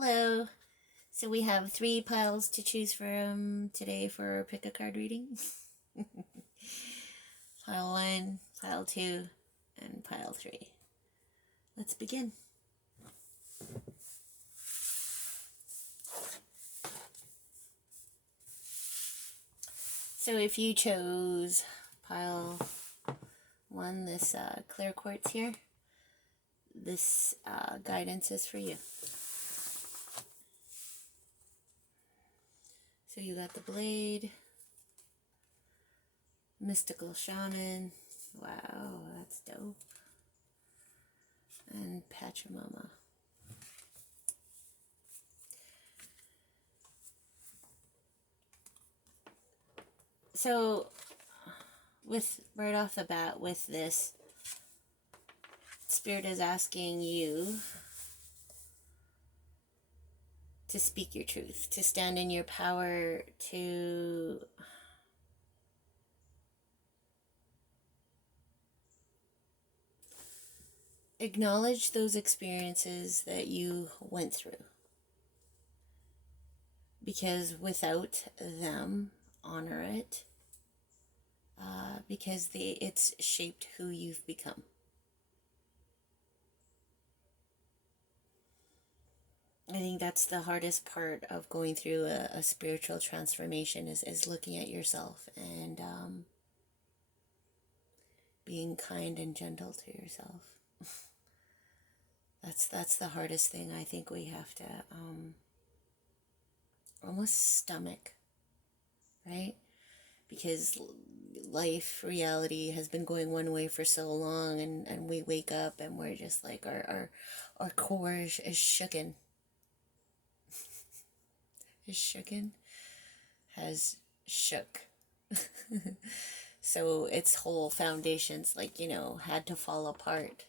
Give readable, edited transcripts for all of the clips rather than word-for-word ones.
Hello. So we have 3 piles to choose from today for pick a card reading. Pile 1, pile 2, and pile 3. Let's begin. So if you chose pile 1, this clear quartz here, this guidance is for you. So you got the blade, mystical shaman, wow, that's dope, and Pachamama. So with right off the bat with this, Spirit is asking you to speak your truth, to stand in your power, to acknowledge those experiences that you went through. Because without them, honor it. Because it's shaped who you've become. I think that's the hardest part of going through a spiritual transformation is looking at yourself and being kind and gentle to yourself. That's the hardest thing I think we have to almost stomach, right? Because life, reality has been going one way for so long, and we wake up and we're just like our core is shooken. Is shooken? Has shook. So its whole foundations, like, had to fall apart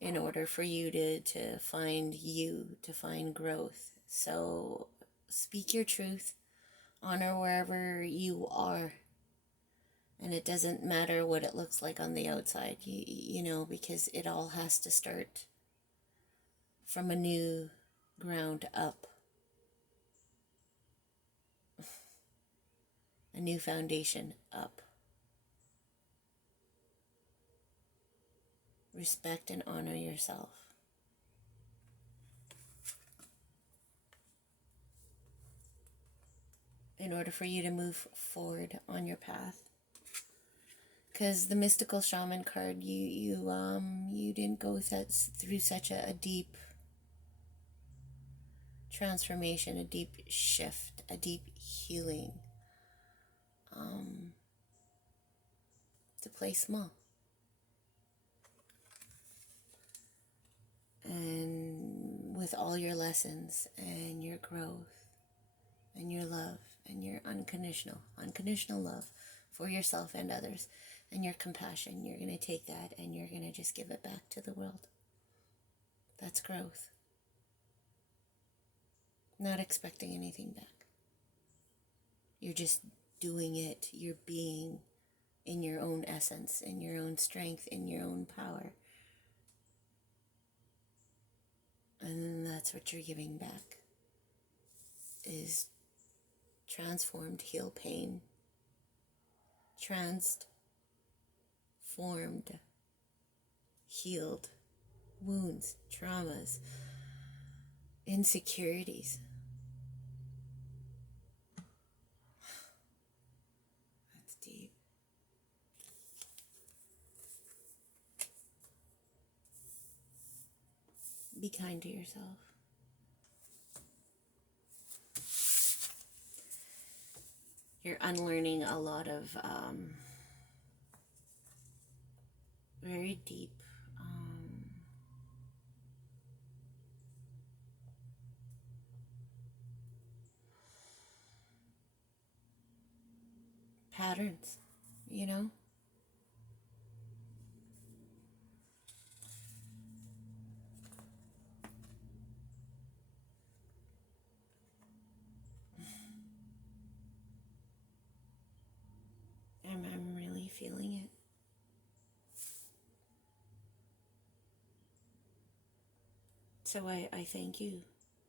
in order for you to find you, to find growth. So speak your truth, honor wherever you are, and it doesn't matter what it looks like on the outside, because it all has to start from a new ground up, a new foundation up. Respect and honor yourself. In order for you to move forward on your path. Because the mystical shaman card, you didn't go through such a deep transformation, a deep shift, a deep healing. To play small. And with all your lessons and your growth and your love and your unconditional love for yourself and others and your compassion, you're going to take that and you're going to just give it back to the world. That's growth. Not expecting anything back. You're just doing it. You're being in your own essence, in your own strength, in your own power. And that's what you're giving back, is transformed, heal pain, transformed, healed wounds, traumas, insecurities. That's deep. Be kind to yourself. You're unlearning a lot of very deep patterns, I'm really feeling it. So I thank you,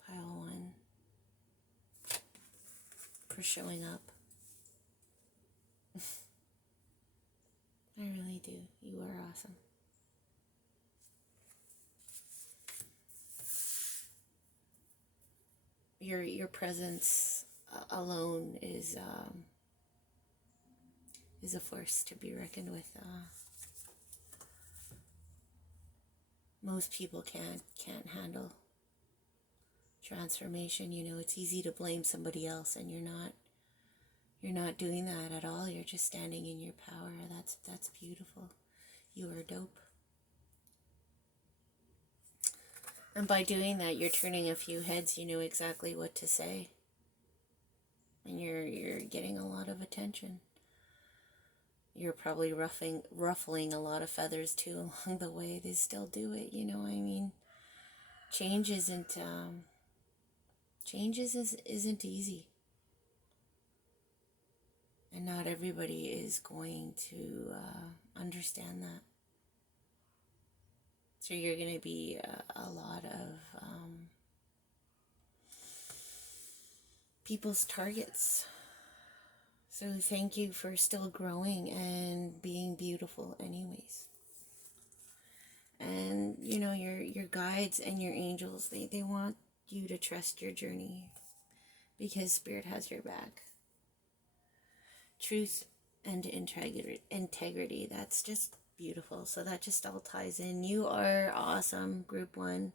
Pile 1, for showing up. I really do. You are awesome. Your presence alone is a force to be reckoned with. Most people can't handle transformation. You know, it's easy to blame somebody else, and you're not doing that at all. You're just standing in your power. That's beautiful. You are dope. And by doing that, you're turning a few heads. You know exactly what to say, and you're getting a lot of attention. You're probably ruffling a lot of feathers too along the way. They still do it, you know. I mean, change isn't easy, and not everybody is going to understand that. So you're going to be a lot of people's targets. So thank you for still growing and being beautiful anyways. And you know, your guides and your angels, they want you to trust your journey, because Spirit has your back. Truth and integrity, that's just beautiful. So that just all ties in. You are awesome, Group 1.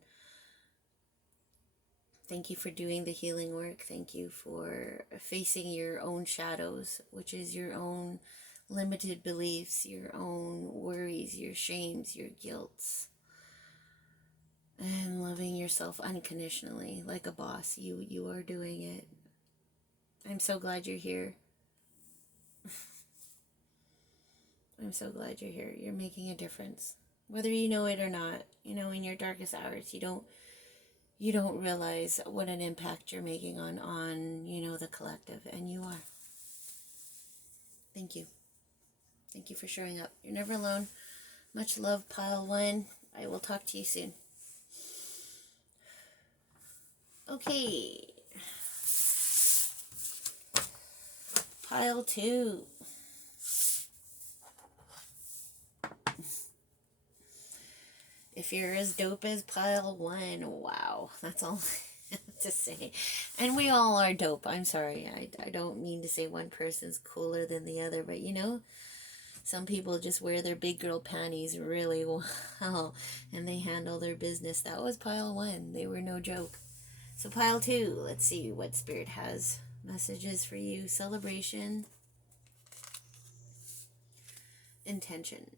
Thank you for doing the healing work. Thank you for facing your own shadows, which is your own limited beliefs, your own worries, your shames, your guilts, and loving yourself unconditionally like a boss. You are doing it. I'm so glad you're here. I'm so glad you're here. You're making a difference, whether you know it or not. You know, in your darkest hours, you don't realize what an impact you're making on you know, the collective, and you are. Thank you. Thank you for showing up. You're never alone. Much love, Pile 1. I will talk to you soon. Okay. Pile 2. If you're as dope as Pile 1, wow. That's all I have to say. And we all are dope. I'm sorry. I don't mean to say one person's cooler than the other, but you know, some people just wear their big girl panties really well, and they handle their business. That was Pile 1. They were no joke. So Pile 2, let's see what Spirit has. Messages for you. Celebration. Intention.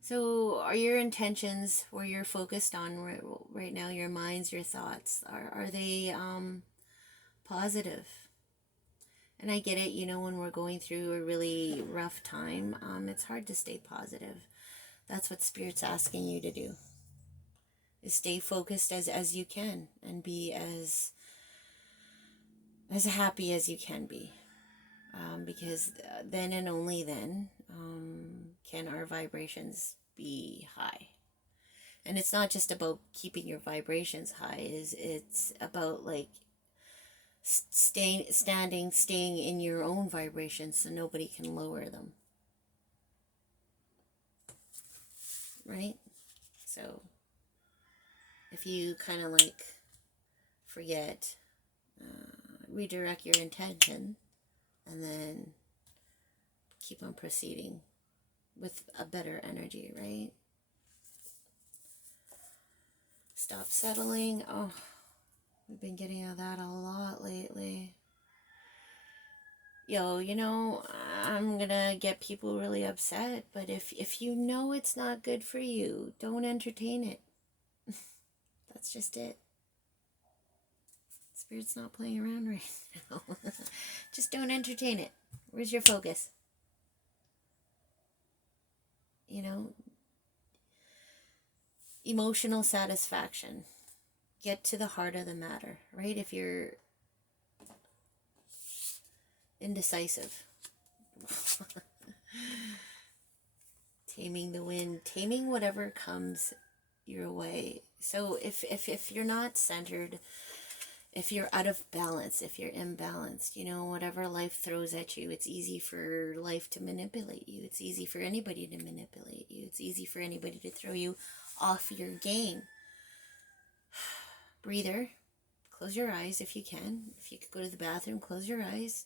So are your intentions, where you're focused on right now, your minds, your thoughts, are they positive? And I get it, you know, when we're going through a really rough time, it's hard to stay positive. That's what Spirit's asking you to do, is stay focused as you can, and be as happy as you can be. Because then and only then can our vibrations be high. And it's not just about keeping your vibrations high, it's about like staying in your own vibrations, so nobody can lower them. Right? So if you kind of like forget, redirect your intention, and then keep on proceeding with a better energy, right? Stop settling. Oh, we've been getting at that a lot lately. Yo, you know, I'm gonna get people really upset, but if you know it's not good for you, don't entertain it. That's just it. Spirit's not playing around right now. Just don't entertain it. Where's your focus? You know, emotional satisfaction. Get to the heart of the matter, right? If you're indecisive, Taming the wind, taming whatever comes your way. So if you're not centered, if you're out of balance, if you're imbalanced, whatever life throws at you, it's easy for life to manipulate you. It's easy for anybody to manipulate you. It's easy for anybody to throw you off your game. Breather. Close your eyes if you can. If you could go to the bathroom, close your eyes.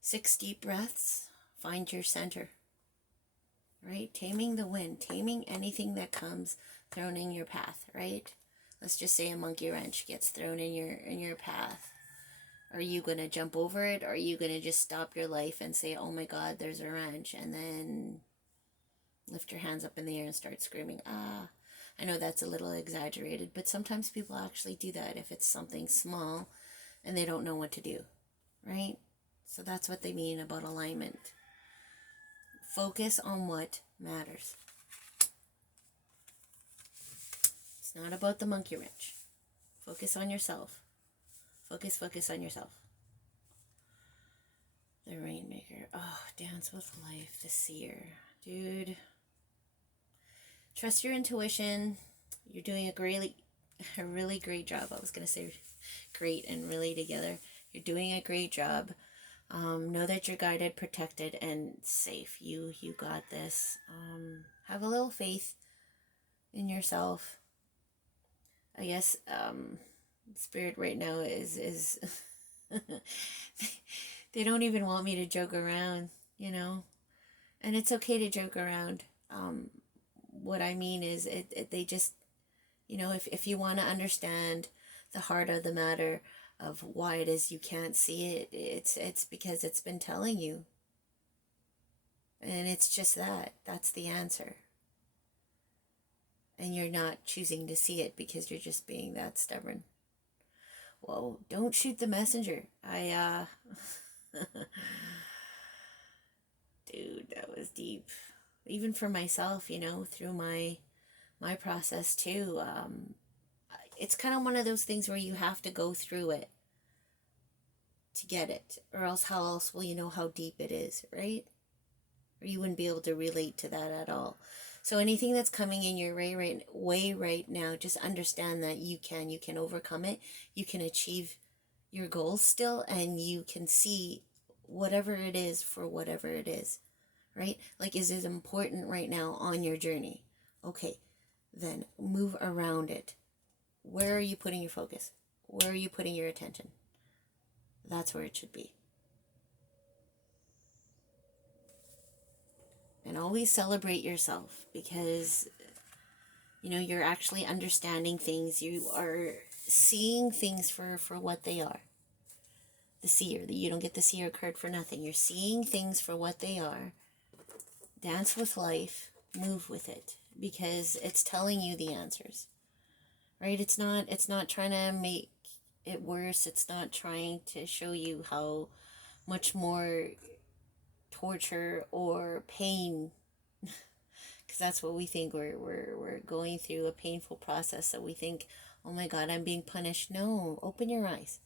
6 deep breaths. Find your center. Right? Taming the wind. Taming anything that comes thrown in your path, right? Let's just say a monkey wrench gets thrown in your path. Are you going to jump over it? Or are you going to just stop your life and say, oh my God, there's a wrench, and then lift your hands up in the air and start screaming, ah. I know that's a little exaggerated, but sometimes people actually do that if it's something small and they don't know what to do, right? So that's what they mean about alignment. Focus on what matters. It's not about the monkey wrench. Focus on yourself. Focus on yourself. The Rainmaker. Oh, Dance with Life. The Seer. Dude. Trust your intuition. You're doing a really great job. I was going to say great and really together. You're doing a great job. Know that you're guided, protected, and safe. You got this. Have a little faith in yourself. I guess Spirit right now is they don't even want me to joke around, and it's okay to joke around. What I mean is they just, if you want to understand the heart of the matter of why it is you can't see it, it's because it's been telling you. And it's just that's the answer. And you're not choosing to see it because you're just being that stubborn. Whoa, don't shoot the messenger. Dude, that was deep. Even for myself, through my process too. It's kind of one of those things where you have to go through it to get it, or else how else will you know how deep it is, right? Or you wouldn't be able to relate to that at all. So anything that's coming in your way right now, just understand that you can overcome it. You can achieve your goals still, and you can see whatever it is for whatever it is. Right? Like, is it important right now on your journey? Okay, then move around it. Where are you putting your focus? Where are you putting your attention? That's where it should be. And always celebrate yourself, because, you're actually understanding things. You are seeing things for what they are. The seer, you don't get the seer card for nothing. You're seeing things for what they are. Dance with life, move with it, because it's telling you the answers, right? It's not trying to make it worse. It's not trying to show you how much more torture or pain, because that's what we think. We're going through a painful process, so we think, oh my God, I'm being punished. No, open your eyes.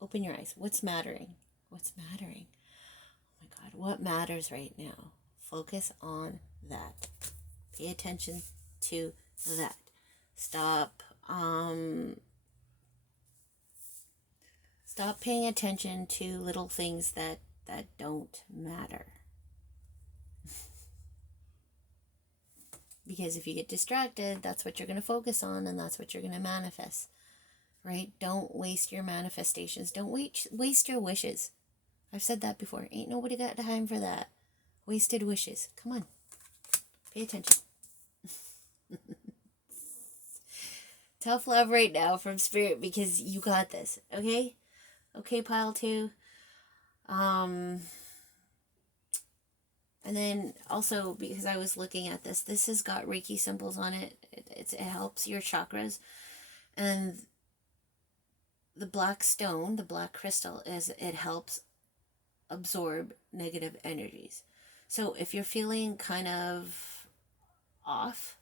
Open your eyes. What's mattering? What's mattering? Oh my God, what matters right now? Focus on that. Pay attention to that. Stop paying attention to little things that don't matter. Because if you get distracted, that's what you're going to focus on, and that's what you're going to manifest. Right? Don't waste your manifestations. Don't waste your wishes. I've said that before. Ain't nobody got time for that. Wasted wishes. Come on. Pay attention. Tough love right now from Spirit, because you got this. Okay? Okay, pile 2. And then also, because I was looking at this has got Reiki symbols on it. It helps your chakras. And the black stone, the black crystal, it helps absorb negative energies. So if you're feeling kind of off,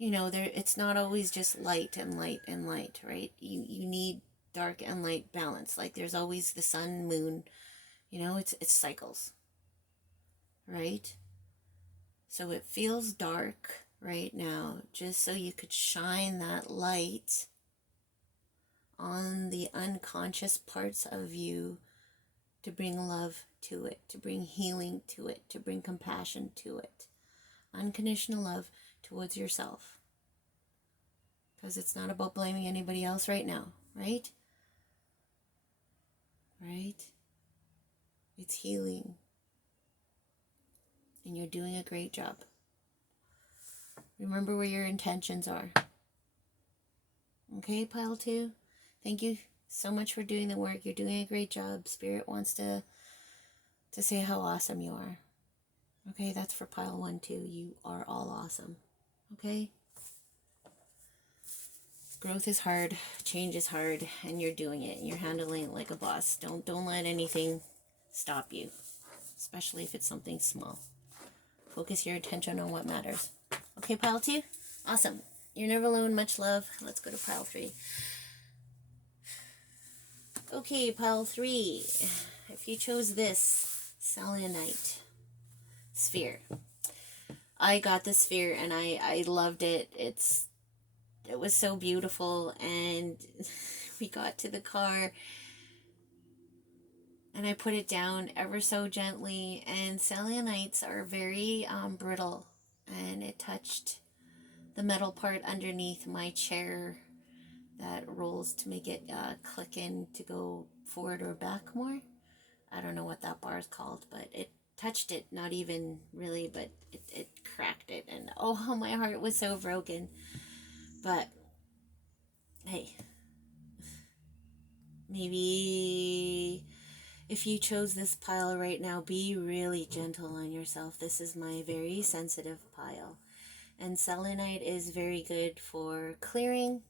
it's not always just light and light and light, right? You need dark and light balance. Like, there's always the sun, moon, it's cycles, right? So it feels dark right now, just so you could shine that light on the unconscious parts of you to bring love to it, to bring healing to it, to bring compassion to it. Unconditional love towards yourself. Because it's not about blaming anybody else right now, right? Right? It's healing. And you're doing a great job. Remember where your intentions are. Okay, pile 2? Thank you so much for doing the work. You're doing a great job. Spirit wants to say how awesome you are. Okay, that's for pile 1 too. You are all awesome. Okay? Growth is hard, change is hard, and you're doing it. You're handling it like a boss. Don't let anything stop you, especially if it's something small. Focus your attention on what matters. Okay, pile 2? Awesome. You're never alone. Much love. Let's go to pile 3. Okay, pile 3. If you chose this selenite sphere, I got the sphere and I loved it. It was so beautiful, and we got to the car and I put it down ever so gently, and selenites are very brittle, and it touched the metal part underneath my chair that rolls to make it click in to go forward or back more. I don't know what that bar is called, but it touched it, not even really, but it cracked it, and oh, how my heart was so broken. But hey, maybe if you chose this pile right now, be really gentle on yourself. This is my very sensitive pile. And selenite is very good for clearing,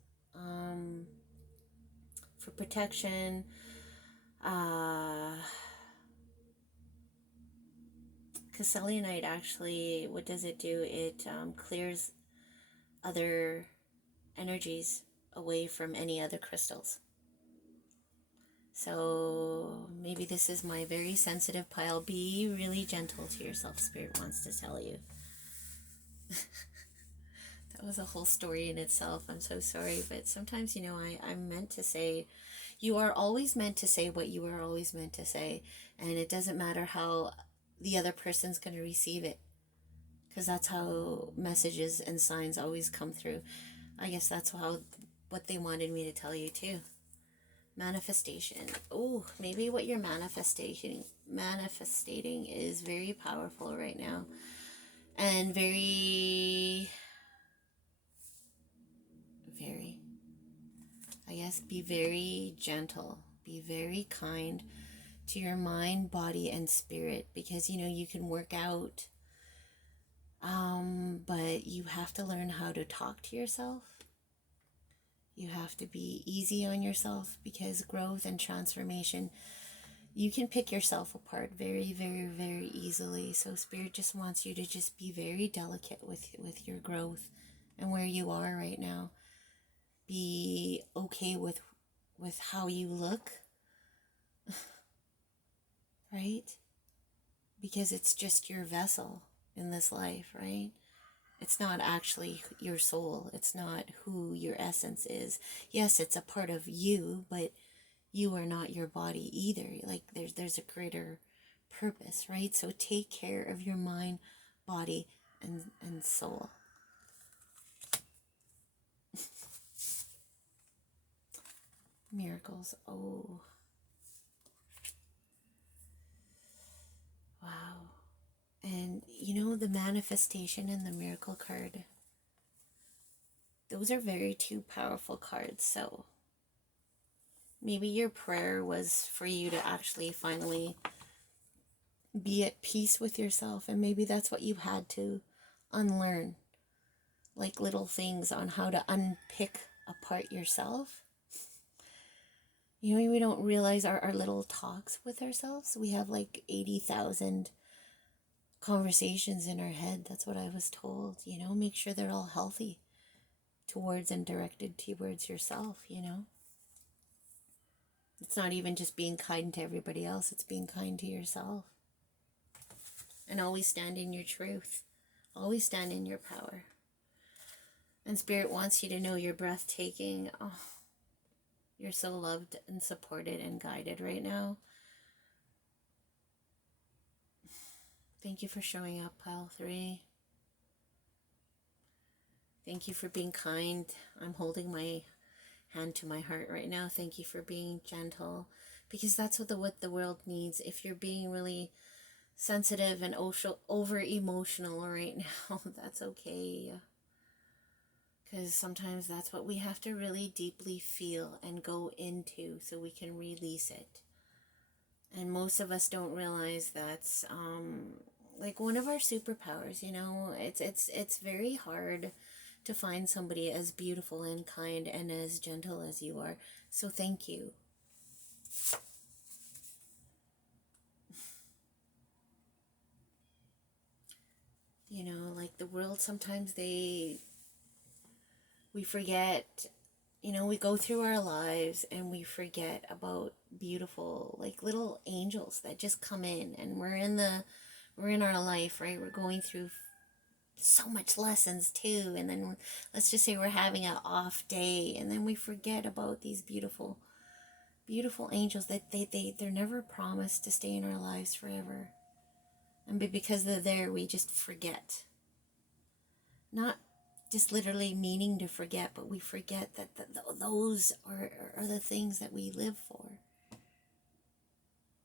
for protection, because selenite actually, what does it do? It clears other energies away from any other crystals. So maybe this is my very sensitive pile. Be really gentle to yourself, Spirit wants to tell you. That was a whole story in itself. I'm so sorry, but sometimes, I'm meant to say, you are always meant to say what you are always meant to say, and it doesn't matter how the other person's going to receive it, because that's how messages and signs always come through. I guess that's what they wanted me to tell you too. Manifestation. Oh, maybe what you're manifesting is very powerful right now, and very, I guess, be very gentle, be very kind to your mind, body, and spirit, because you can work out, but you have to learn how to talk to yourself. You have to be easy on yourself, because growth and transformation, you can pick yourself apart very, very, very easily. So Spirit just wants you to just be very delicate with your growth and where you are right now. Be okay with how you look, right? Because it's just your vessel in this life, right? It's not actually your soul. It's not who your essence is. Yes, it's a part of you, but you are not your body either. Like there's a greater purpose, right? So take care of your mind, body, and soul. Miracles. Oh. Wow. And the manifestation and the miracle card, those are very two powerful cards. So maybe your prayer was for you to actually finally be at peace with yourself, and maybe that's what you had to unlearn, like little things on how to unpick apart yourself. We don't realize our little talks with ourselves. We have like 80,000 conversations in our head. That's what I was told. Make sure they're all healthy towards and directed towards yourself. It's not even just being kind to everybody else, it's being kind to yourself. And always stand in your truth. Always stand in your power. And Spirit wants you to know you're breathtaking. Oh, you're so loved and supported and guided right now. Thank you for showing up, Pile 3. Thank you for being kind. I'm holding my hand to my heart right now. Thank you for being gentle, because that's what the world needs. If you're being really sensitive and over emotional right now, that's okay. Because sometimes that's what we have to really deeply feel and go into so we can release it. And most of us don't realize that's like one of our superpowers, you know. It's very hard to find somebody as beautiful and kind and as gentle as you are. So thank you. You know, like the world, sometimes we forget, you know, we go through our lives and we forget about beautiful, like little angels that just come in, and we're in our life, right? We're going through so much lessons too, and then let's just say we're having an off day, and then we forget about these beautiful angels that they're never promised to stay in our lives forever. And because they're there, we just forget. Not just literally meaning to forget, but we forget that those are the things that we live for.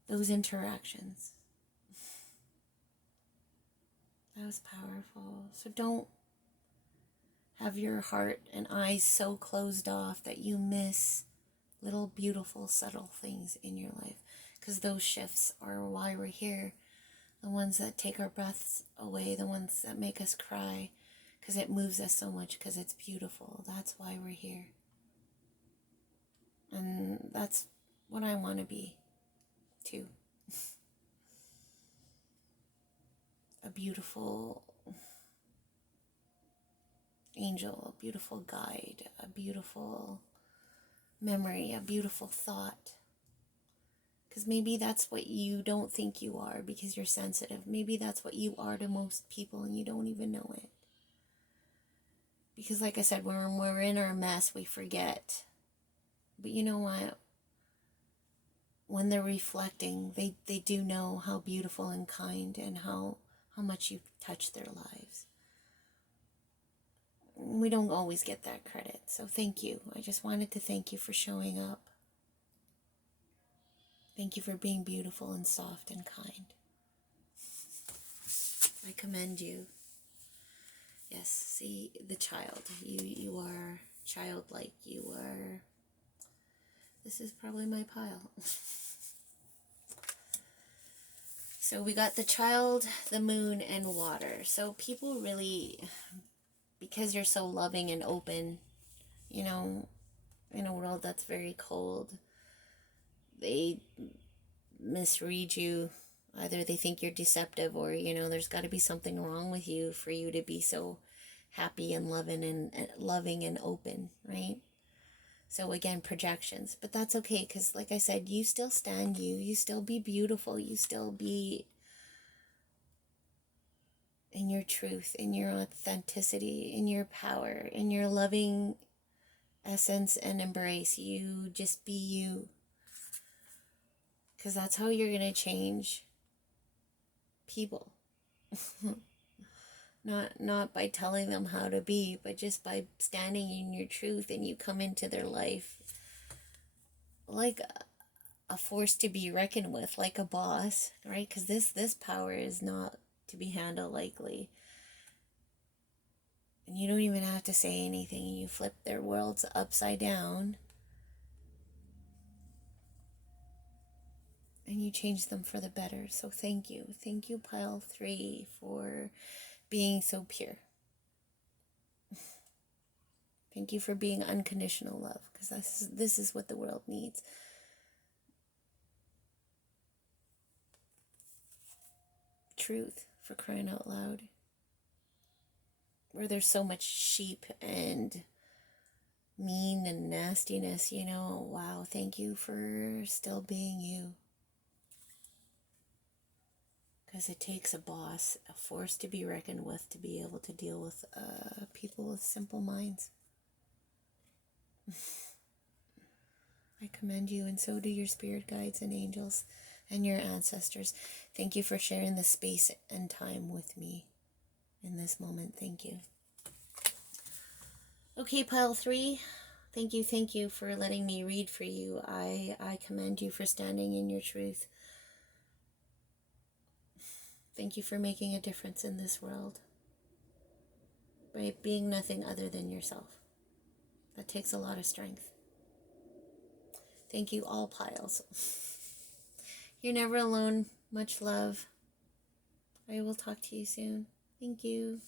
Those interactions. That was powerful. So don't have your heart and eyes so closed off that you miss little beautiful subtle things in your life, because those shifts are why we're here. The ones that take our breaths away, the ones that make us cry, because it moves us so much, because it's beautiful. That's why we're here. And that's what I want to be too. A beautiful angel, a beautiful guide, a beautiful memory, a beautiful thought. Because maybe that's what you don't think you are because you're sensitive. Maybe that's what you are to most people and you don't even know it. Because like I said, when we're in our mess, we forget. But you know what? When they're reflecting, they do know how beautiful and kind and how much you touch their lives. We don't always get that credit. So thank you. I just wanted to thank you for showing up. Thank you for being beautiful and soft and kind. I commend you. Yes, see, the child. You are childlike. You are... This is probably my pile. So we got the child, the moon, and water. So people really, because you're so loving and open, you know, in a world that's very cold, they misread you. Either they think you're deceptive, or, you know, there's got to be something wrong with you for you to be so happy and loving and open, right? So again, projections. But that's okay, because like I said, you still stand you still be beautiful, you still be in your truth, in your authenticity, in your power, in your loving essence and embrace. You just be you. Because that's how you're going to change people. Not by telling them how to be, but just by standing in your truth, and you come into their life like a force to be reckoned with, like a boss, right? Because this power is not to be handled lightly. And you don't even have to say anything. You flip their worlds upside down. And you change them for the better. So thank you. Thank you, Pile 3, for being so pure. Thank you for being unconditional love, because this is what the world needs. Truth, for crying out loud. Where there's so much sheep and mean and nastiness, you know, wow, thank you for still being you. Because it takes a boss, a force to be reckoned with, to be able to deal with people with simple minds. I commend you, and so do your spirit guides and angels and your ancestors. Thank you for sharing the space and time with me in this moment. Thank you. Okay, pile 3. Thank you for letting me read for you. I commend you for standing in your truth. Thank you for making a difference in this world by being nothing other than yourself. That takes a lot of strength. Thank you, all piles. You're never alone. Much love. I will talk to you soon. Thank you.